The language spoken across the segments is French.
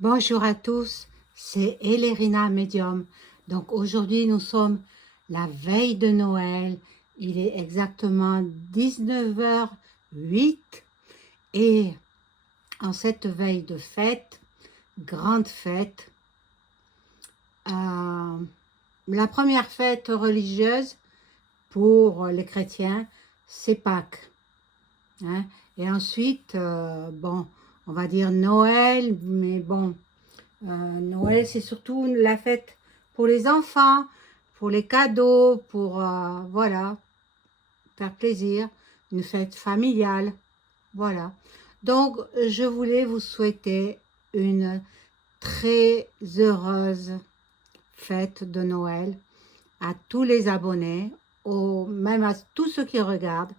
Bonjour à tous, c'est Elérina Medium. Donc aujourd'hui nous sommes la veille de Noël. Il est exactement 19h08 et en cette veille de fête, grande fête, euh, la première fête religieuse pour les chrétiens, c'est Pâques, hein. Et ensuite, bon, on va dire Noël, mais bon, Noël, c'est surtout la fête pour les enfants, pour les cadeaux, pour, voilà, faire plaisir, une fête familiale, voilà. Donc, je voulais vous souhaiter une très heureuse fête de Noël à tous les abonnés, même à tous ceux qui regardent.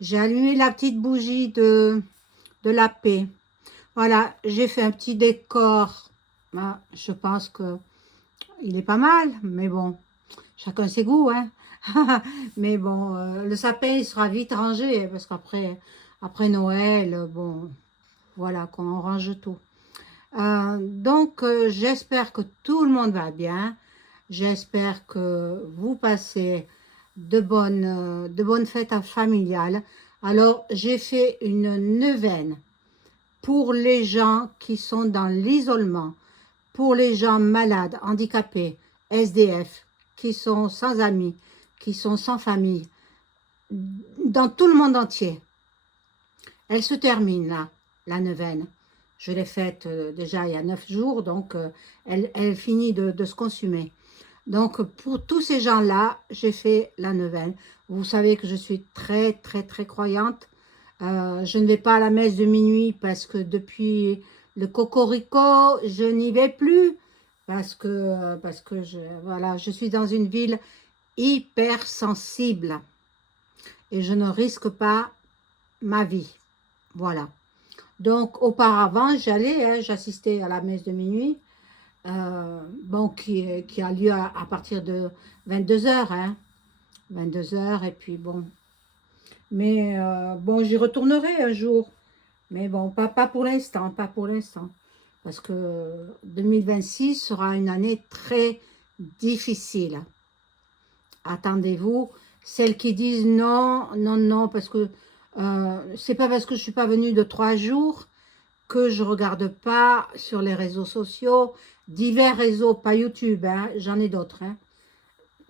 J'ai allumé la petite bougie de la paix. Voilà, j'ai fait un petit décor. Ah, je pense que il est pas mal, mais bon, chacun ses goûts, hein. Mais bon, le sapin, il sera vite rangé, parce qu'après Noël, bon, voilà, qu'on range tout. Donc, j'espère que tout le monde va bien. J'espère que vous passez de bonnes fêtes familiales. Alors, j'ai fait une neuvaine pour les gens qui sont dans l'isolement, pour les gens malades, handicapés, SDF, qui sont sans amis, qui sont sans famille, dans tout le monde entier. Elle se termine là, la neuvaine. Je l'ai faite déjà il y a 9 jours, donc elle finit de se consumer. Donc pour tous ces gens-là, j'ai fait la neuvaine. Vous savez que je suis très très très croyante. Je ne vais pas à la messe de minuit parce que depuis le cocorico, je n'y vais plus parce que voilà, je suis dans une ville hyper sensible et je ne risque pas ma vie. Voilà. Donc auparavant, j'allais, hein, j'assistais à la messe de minuit, bon, qui a lieu à partir de 22 heures, hein, 22 heures, et puis bon. Mais bon, j'y retournerai un jour. Mais bon, pas pour l'instant, pas pour l'instant. Parce que 2026 sera une année très difficile. Attendez-vous, celles qui disent non, non, non, parce que c'est pas parce que je suis pas venue de 3 jours que je regarde pas sur les réseaux sociaux, divers réseaux, pas YouTube, hein, j'en ai d'autres, hein,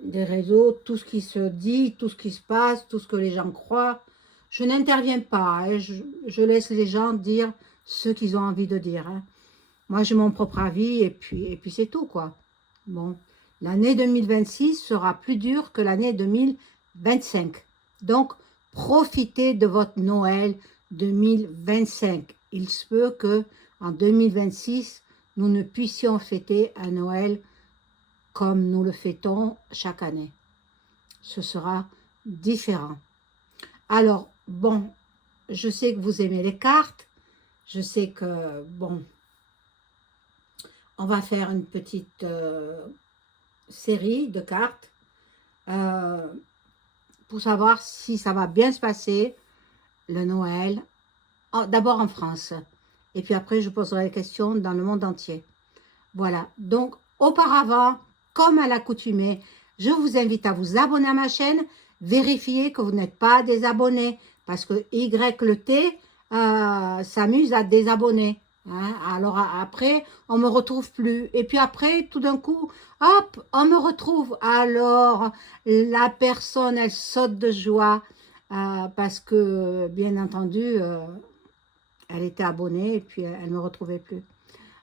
des réseaux, tout ce qui se dit, tout ce qui se passe, tout ce que les gens croient. Je n'interviens pas, hein, je laisse les gens dire ce qu'ils ont envie de dire, hein. Moi, j'ai mon propre avis et puis c'est tout, quoi. Bon, l'année 2026 sera plus dure que l'année 2025. Donc, profitez de votre Noël 2025. Il se peut que en 2026, nous ne puissions fêter un Noël comme nous le fêtons chaque année. Ce sera différent. Alors, bon, je sais que vous aimez les cartes. Je sais que, bon, on va faire une petite série de cartes euh, pour savoir si ça va bien se passer, le Noël, d'abord en France. Et puis après, je poserai les questions dans le monde entier. Voilà. Donc, auparavant, comme à l'accoutumée, je vous invite à vous abonner à ma chaîne. Vérifiez que vous n'êtes pas désabonné parce que Y le T s'amuse à désabonner. Hein. Alors après, on me retrouve plus. Et puis après, tout d'un coup, hop, on me retrouve. Alors, la personne, elle saute de joie parce que, bien entendu, elle était abonnée et puis elle ne me retrouvait plus.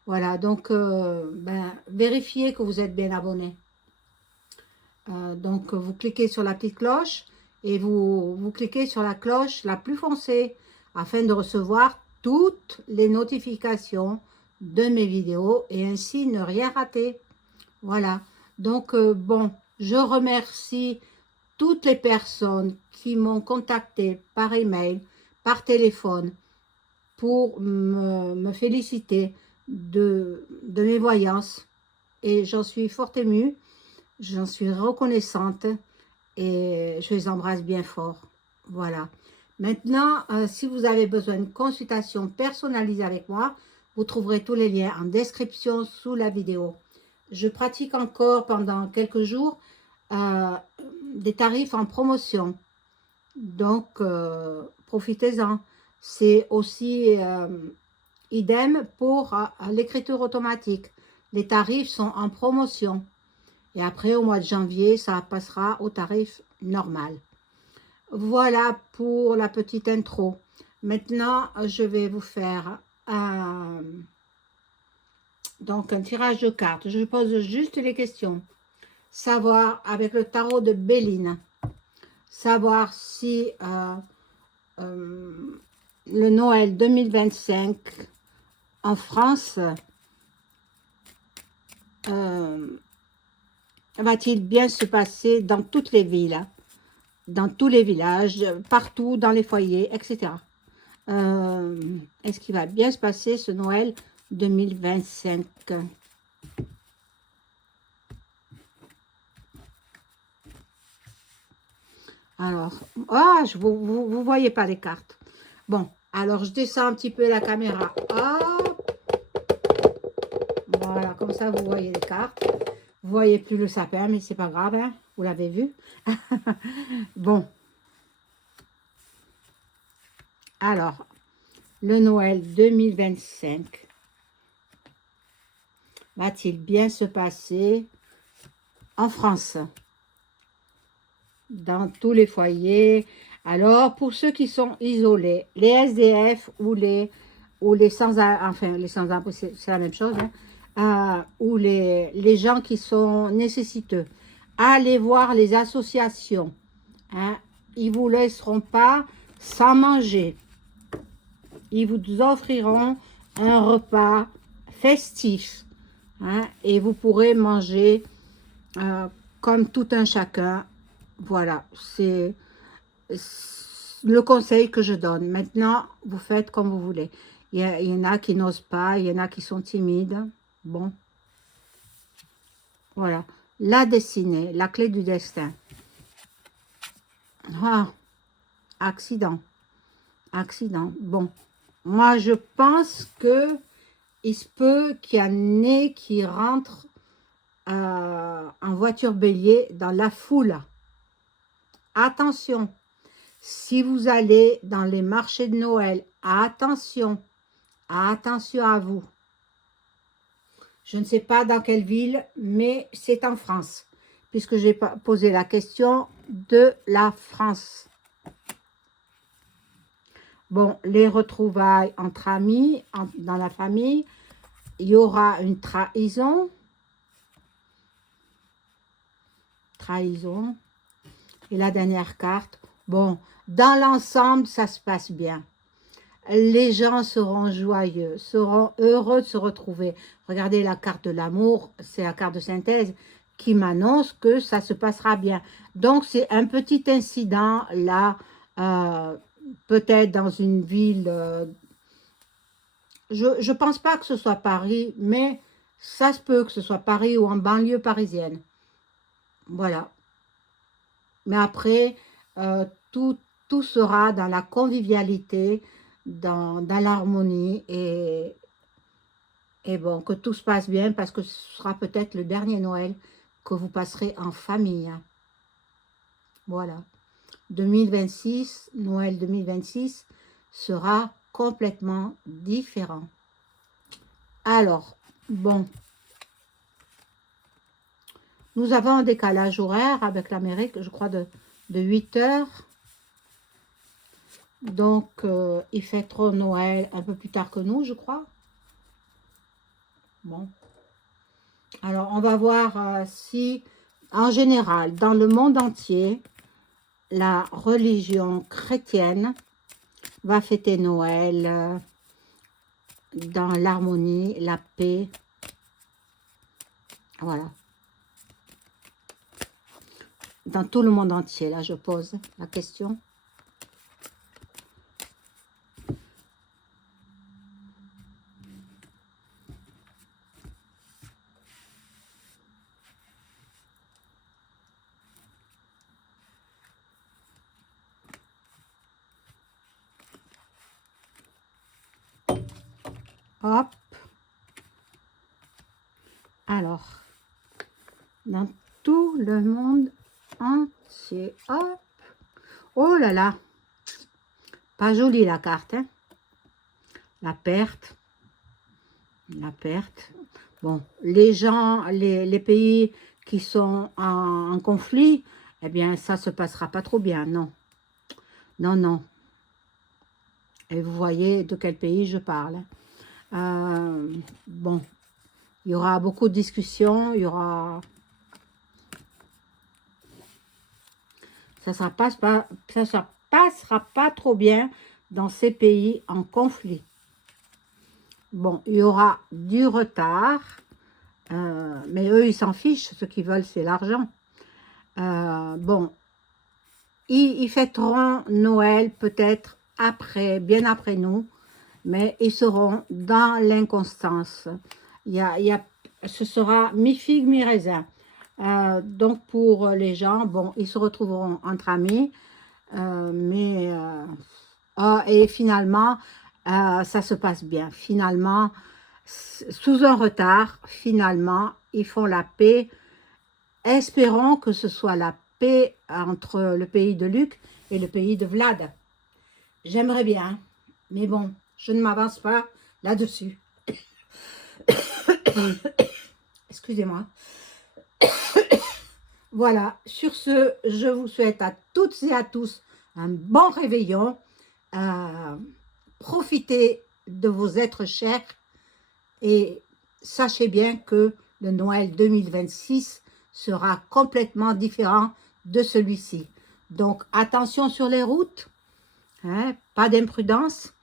Voilà, donc ben, vérifiez que vous êtes bien abonné. Donc vous cliquez sur la petite cloche et vous cliquez sur la cloche la plus foncée afin de recevoir toutes les notifications de mes vidéos et ainsi ne rien rater. Voilà, donc bon, je remercie toutes les personnes qui m'ont contacté par email, par téléphone pour me féliciter de mes voyances et j'en suis fort émue, j'en suis reconnaissante et je les embrasse bien fort. Voilà. Maintenant, si vous avez besoin de consultation personnalisée avec moi, Vous trouverez tous les liens en description sous la vidéo. Je pratique encore pendant quelques jours des tarifs en promotion. Donc, profitez-en. C'est aussi idem pour l'écriture automatique. Les tarifs sont en promotion. Et après, au mois de janvier, ça passera au tarif normal. Voilà pour la petite intro. Maintenant, je vais vous faire donc un tirage de cartes. Je pose juste les questions. Savoir, avec le tarot de Béline, savoir si le Noël 2025 en France va-t-il bien se passer dans toutes les villes, dans tous les villages, partout, dans les foyers, etc. Est-ce qu'il va bien se passer ce Noël 2025? Alors, vous voyez pas les cartes. Bon, alors je descends un petit peu la caméra. Voilà, comme ça vous voyez les cartes. Vous voyez plus le sapin, mais c'est pas grave, hein, vous l'avez vu. Bon. Alors, le Noël 2025 va-t-il bien se passer en France? Dans tous les foyers. Alors, pour ceux qui sont isolés, les SDF ou les sans-abri, les sans-abri, c'est la même chose, hein, ou les gens qui sont nécessiteux, allez voir les associations. Hein, ils ne vous laisseront pas sans manger. Ils vous offriront un repas festif. Hein, et vous pourrez manger comme tout un chacun. Voilà, c'est le conseil que je donne. Maintenant, vous faites comme vous voulez. Il y en a qui n'osent pas, il y en a qui sont timides. Bon, voilà. La destinée, la clé du destin. Accident. Accident. Bon, moi, je pense que il se peut qu'il y en ait qui rentrent en voiture bélier dans la foule. Attention. Si vous allez dans les marchés de Noël, attention à vous. Je ne sais pas dans quelle ville, mais c'est en France, puisque j'ai posé la question de la France. Bon, les retrouvailles entre amis, dans la famille, il y aura une trahison. Trahison. Et la dernière carte, bon, dans l'ensemble, ça se passe bien. Les gens seront joyeux, seront heureux de se retrouver. Regardez la carte de l'amour, c'est la carte de synthèse qui m'annonce que ça se passera bien. Donc, c'est un petit incident là, peut-être dans une ville. Je ne pense pas que ce soit Paris, mais ça se peut que ce soit Paris ou en banlieue parisienne. Voilà. Mais après, tout sera dans la convivialité, dans l'harmonie et bon, que tout se passe bien parce que ce sera peut-être le dernier Noël que vous passerez en famille. Voilà. 2026, Noël 2026 sera complètement différent. Alors, bon, nous avons un décalage horaire avec l'Amérique, je crois, de 8 heures. Donc, ils fêteront Noël un peu plus tard que nous, je crois. Bon. Alors, on va voir si, en général, dans le monde entier, la religion chrétienne va fêter Noël dans l'harmonie, la paix. Voilà. Dans tout le monde entier, là, je pose la question. Hop. Alors, dans tout le monde entier. Hop. Oh là là. Pas jolie la carte. Hein. La perte. La perte. Bon, les gens, les pays qui sont en conflit, eh bien, ça se passera pas trop bien. Non. Non, non. Et vous voyez de quel pays je parle. Bon, il y aura beaucoup de discussions, il y aura... ça passera pas trop bien dans ces pays en conflit. Bon, il y aura du retard, mais eux, ils s'en fichent. Ce qu'ils veulent, c'est l'argent. Bon, ils fêteront Noël peut-être après, bien après nous, mais ils seront dans l'inconstance. Ce sera mi-figue, mi-raisin. Donc, pour les gens, bon, ils se retrouveront entre amis, et finalement, ça se passe bien. Finalement, sous un retard, finalement, ils font la paix. Espérons que ce soit la paix entre le pays de Luc et le pays de Vlad. J'aimerais bien, mais bon, je ne m'avance pas là-dessus. Excusez-moi. Voilà, sur ce, je vous souhaite à toutes et à tous un bon réveillon. Profitez de vos êtres chers et sachez bien que le Noël 2026 sera complètement différent de celui-ci. Donc, attention sur les routes, hein, pas d'imprudence.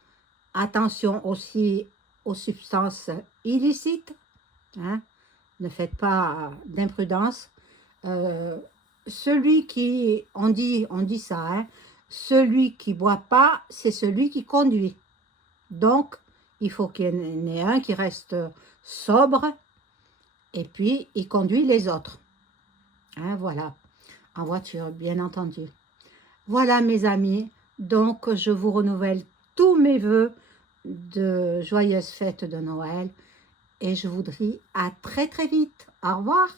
Attention aussi aux substances illicites. Hein, ne faites pas d'imprudence. Celui qui, on dit ça, hein, celui qui boit pas, c'est celui qui conduit. Donc, il faut qu'il y en ait un qui reste sobre et puis il conduit les autres. Hein, voilà, en voiture, bien entendu. Voilà, mes amis, donc je vous renouvelle tous mes vœux de joyeuses fêtes de Noël et je vous dis à très très vite. Au revoir.